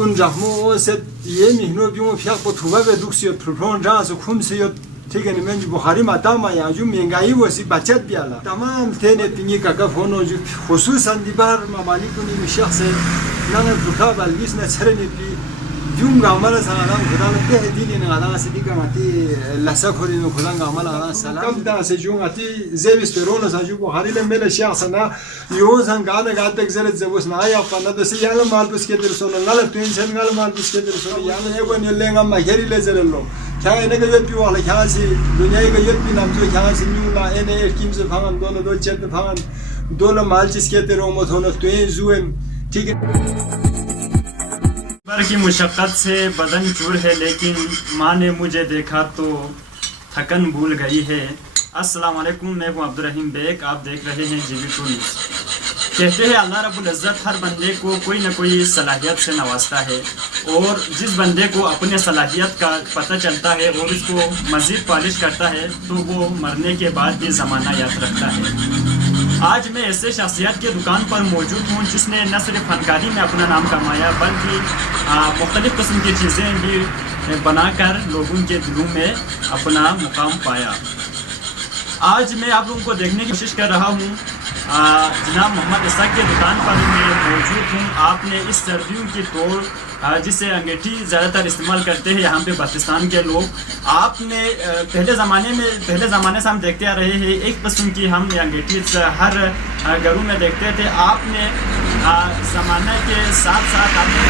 kun jahmo set yemi hno biu phyak po thuba be duksio phron ja so khum se yo ठीक है मैं बुखारी माता में यहाँ जो महंगाई वो सी बचत भी आला तमाम थे ने तिंगी का फोन हो जो खुसूसन दिबार मामाली को नहीं मिशाख से ना दुखा बालगिस ने छरे ने भी यूं गामला साला खुदा ने ते दिली ने आला से दिखा माती लसा खोरी ने खुदा गामला आला सलाम कब दा से जो आती जेबिस पेरोना सा जो बुखारी ले मेले शाख सना यो सन गाने गाते जरे जबुस ना या पना तो से याला माल बस के दर सोना गाल टेंशन गाल माल बस के दर सोना याला एगो ने लेंगा मागेरी ले जरे लो क्या इन्हें का युद्ध भी वाला क्या सी दुनिया का युद्ध भी नाम जो क्या सी न्यूला इन्हें किम से भागन दोनों दो चेत भागन दोनों माल जिसके तेरे उम्र होने तो ये जुएं ठीक है पर की मुशक्क़त से बदन चूर है लेकिन माँ ने मुझे देखा तो थकन भूल गई है। अस्सलाम वालेकुम, मैं हूँ अब्दुर्रहीम बेग, आप देख रहे हैं GV2 न्यूज़। कहते हैं अल्लाह रब्बुल इज़्ज़त हर बंदे को कोई ना कोई सलाहियत से नवाजता है और जिस बंदे को अपने सलाहियत का पता चलता है और उसको मज़ीद पॉलिश करता है तो वो मरने के बाद भी ज़माना याद रखता है। आज मैं ऐसे शख्सियत के दुकान पर मौजूद हूँ जिसने न सिर्फ फनकारी में अपना नाम कमाया बल्कि मुख्तलिफ़ किस्म की चीज़ें भी बनाकर लोगों के दिलों में अपना मुकाम पाया। आज मैं आप लोगों को देखने की कोशिश कर रहा हूँ जनाब मोहम्मद इसाक के दुकान पर मैं मौजूद हूँ। आपने इस सर्दियों की तौर जिसे अंगीठी ज़्यादातर इस्तेमाल करते हैं यहाँ पे पाकिस्तान के लोग, आपने पहले ज़माने से हम देखते आ रहे हैं एक किस्म की हम अंगीठी हर घरों में देखते थे। आपने ज़माने के साथ साथ आपने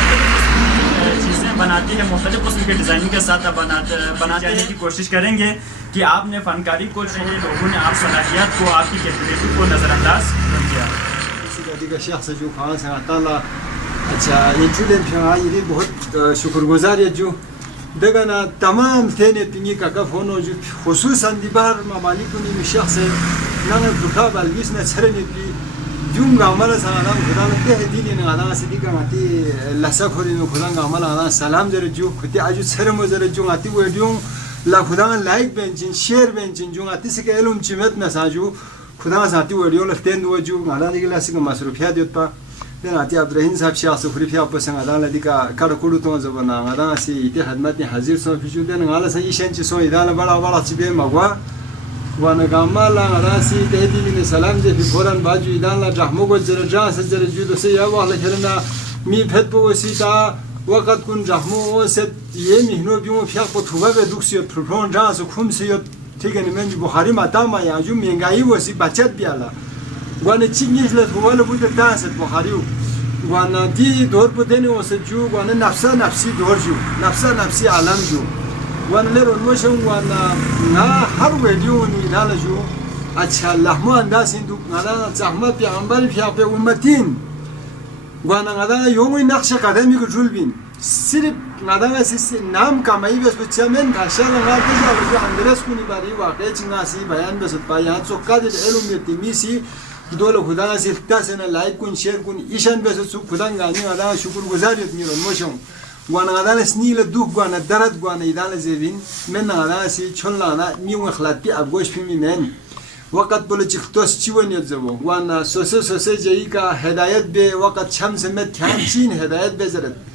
चीज़ें बनाती है मुख्तलिफ़ किस्म के डिज़ाइनिंग के साथ बनाने की कोशिश करेंगे कि आपने फनकारी को रहे लोगों ने आप सलाहियत को आपकी कैपेबिलिटी को नज़रअंदाज कर दिया। इसी का शख्स जो खास है ताला अच्छा ये चुले फिर ये बहुत शुक्रगुजार है जो दगना तमाम थे ने तिंगी का फोन हो जो खुसूसन दिबार मामाली को नहीं शख्स है ना दुखा बालगिस ने छरे ने भी यूं गामला साला खुदा ने ते दिली ने आला से दिखा माती लसा खोरी ने खुदा गामला आला सलाम जरे जो खुद आज छरे मो जरे जो आती वो जो ला खुदा लाइक बेंचिन शेयर बेंचिन जो आती से के एलुम चिमत ना साजू खुदा साथी वीडियो लगते हैं वो जो आला निकला से का मसरूफियत देता then ati Abdurrahim sahab shakhs khuri fi apos ngada la dika kar kudu to zabana ngada si ite khidmat ni hazir so fichu den ngala sa ishen chi so idala bala chi be magwa wana gamala ngada si tehdi ni salam je fi foran baju idala rahmo go jara ja sa jara judo se ya wala kherna mi phet po si ta waqt kun rahmo se ye mihno bi mo phyak po thuba be duksio phron ja so khum se yo ठीक है मैं बुखारी माता में यहाँ जो महंगाई वो सी बचत भी आला वाने चिंगिस ले वाले बुद्ध तास बुखारी वाना दी दौर पर देने वो से जो वाने नफ्सा नफ्सी दौर जो नफ्सा नफ्सी आलम जो वाने ले रोनवशं वाना ना हर वीडियो नी नाला जो अच्छा लहमा अंदाज हिंदू नाला ज़हमत या अंबल फिर पे उम्मतीन वाना नाला योंगी नक्शा कदमी को जुलबिन सिर्फ नादा से नाम कमाई बस चमेन भाषा लगा के जो अंग्रेज को निबारी वाकई चिंगासी बयान बस पाया चौका दे एलुम में तिमीसी दोलो खुदा से तासे ना लाइक कुन शेयर कुन ईशान बस सु खुदा गानी वाला शुक्रगुजार यत मिरो मोशम वाना नादा स्नील दुख वाना दर्द वाना इदाल जेबिन मैं नादा से छोला ना न्यू खलाती अब गोश फिमी मैन वक़्त बोले चिख्तोस चिवन यजबो वाना सोसे जई का हिदायत बे वक़्त शम्स में ध्यान चीन हिदायत बे जरत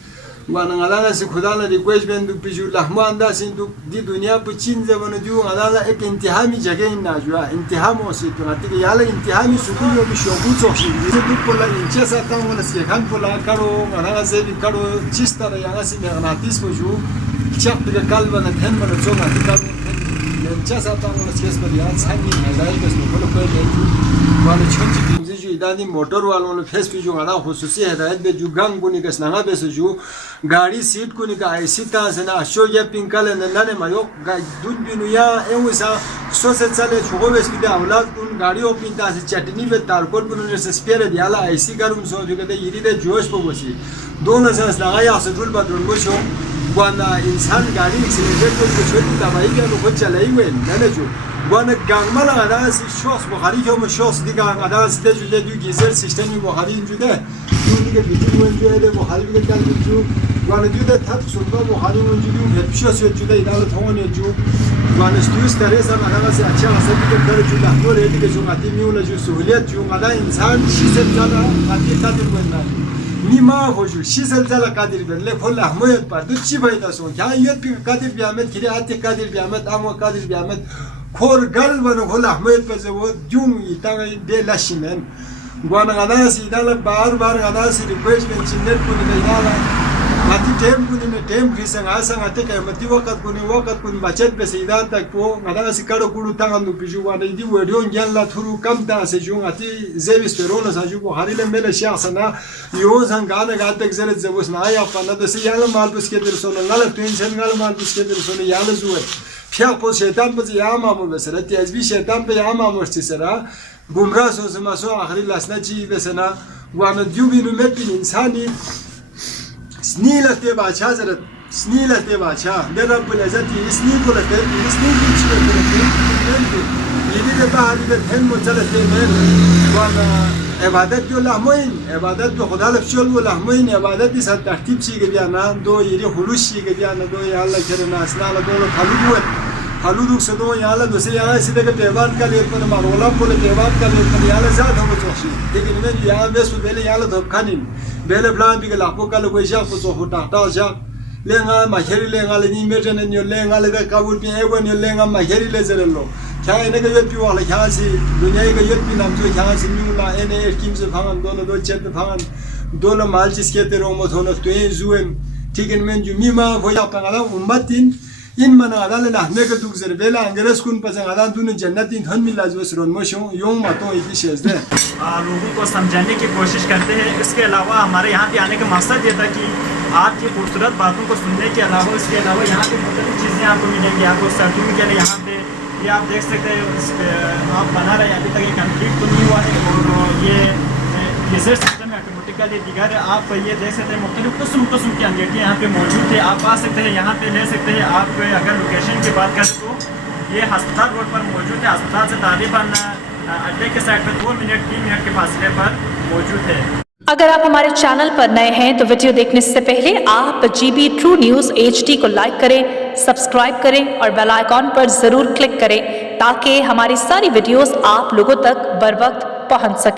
वाना ngala से खुदा ने रिक्वेस्ट बेंदु पिजु लहमा अंदा सिंदु दी दुनिया पर चीन जवन जो ngala एक इंतहा में जगह इन नाजुआ इंतहा मोसी तो आती के याला इंतहा में सुकून यो भी शोकू चोसी ये दुख पोला इंचा साता वाला से खान पोला करो ngala से भी करो जिस तरह यहाँ से मगनातिस को जो चक के कल बना धन बना जो ना करो इंचा साता वाला केस पर यार सानी है लाइक बस बोलो कोई नहीं वाले छोटी बिंजी जो इदानी मोटर वालों फेस पे जो ngala खुसूसी हिदायत बे जो गंग को निकस नंगा बे से जो गाड़ी सीट को निका ऐसी ताज़ ना शो ये पिंकल न लाने मायो दूध बिनुया ऐसा सोचे चले छोको बेस की औलाद कुन गाड़ी ओपन ताज़ चटनी पे तारकोल पुनः से स्पेयर दियाला ऐसी करूँ सो जो कहते यही दे जोश पो बसी दोनों से लगाया से दूर बात दूर बसो वाना इंसान गाड़ी एक्सीलेटर को छोटी दवाई के लोग चलाई हुए ना जो वाना गांगमाला आदा से शॉस बुखारी के में शॉस दिखा आदा से जो दे जो गीजर सिस्टम में बुखारी जो दे जो बिजली में जो है बुखारी के कल जो वाना जो दे था सुबह बुखारी में जो हेडशॉस जो दे इधर थोंने जो वाना स्टूस तरह से आदा से अच्छा असर भी कर जो लाखों रेडी के जो आती में वो जो सहूलियत जो आदा इंसान चीज़ें ज़्यादा आती ताकि बनना Mima hoju shisal zala kadir ben le folla moyet par du chi bayda son ya yet pi kadir bi ahmed kire ate kadir bi ahmed amo kadir bi ahmed khor gal banu folla moyet pa ze wo jum itanga de lashimen gwana ngada si dala bar ngada si request ben chinnet ko ni dala ati tem ko ni tem risang asang ate kay mati wakat ko ni bachet be sidan tak ko ngada si karo kudu tanga nu biju wana idi wedio ngella thuru kam da se jung ati zevis perona sa jugo harile mele shakhsana yo zangana gatak zelet zebus na ya pana da si yala mal bus ke der sona ngala pension ngala mal bus ke der sona yala zuwe pya po şeytan bu ya mamu mesela tezbi şeytan be ya mamu istisera gumra so zema so akhri lasna ji besena wana jubi nu metin insani snila te bacha zarat snila te bacha de rabbul izzati isni ko te isni ki chhe te yedi de bahari de hem mutalate men wana ibadat jo lahmoin ibadat jo khuda lafshol wo lahmoin ibadat is tartib chi ge biana do yeri khulush chi ge biana do ya allah kerna asna do khalud haluduk se do ya allah do se ya sida ke tevan ka le par marola ko le tevan ka le par ya allah zat ho to shi lekin men ya besu bele ya allah do kanin bele blan bi la ko ka le ja ko so hota ta ja lenga ma kheri lenga le ni meten nyo lenga le ka kabul bi ego nyo lenga ma kheri le zerelo kya ene ke yot bi wala kya si dunya ke yot bi nam jo kya si ni la ene kimse phangan do chet phangan do la mal chis ke te ro mo thono to en zuem tigen men ju mima vo ya pangala ummatin in mana adale la ne ke duk zer bela angres kun pasang adan tune jannatin thon mila jo sron mo shon yong ma to iki शेजदे लोगों को समझाने की कोशिश करते हैं। इसके अलावा हमारे यहाँ पे आने का मकसद ये था कि आपकी खूबसूरत बातों को सुनने के अलावा इसके अलावा यहाँ पे मुख्तलिफ चीज़ें आपको मिलेंगी। आपको सर्दियों के लिए यहाँ पे ये आप देख सकते हैं आप बना रहे हैं, अभी तक ये कंप्लीट तो नहीं हुआ है और ये गीजर सिस्टम है ऑटोमेटिकली दिगर आप ये देख सकते हैं मुख्तलिफ किस्म की अंगेठी यहाँ पे मौजूद है। आप आ सकते हैं यहाँ पे ले सकते हैं। आप अगर लोकेशन की बात करें तो ये अस्पताल रोड पर मौजूद है। अस्पताल से तकरीबन अड्डे के साइड पर 2 मिनट 3 मिनट के फासले पर मौजूद है। अगर आप हमारे चैनल पर नए हैं तो वीडियो देखने से पहले आप GB ट्रू न्यूज़ HD को लाइक करें, सब्सक्राइब करें और बेल आइकॉन पर जरूर क्लिक करें ताकि हमारी सारी वीडियोस आप लोगों तक बर वक्त पहुंच सके।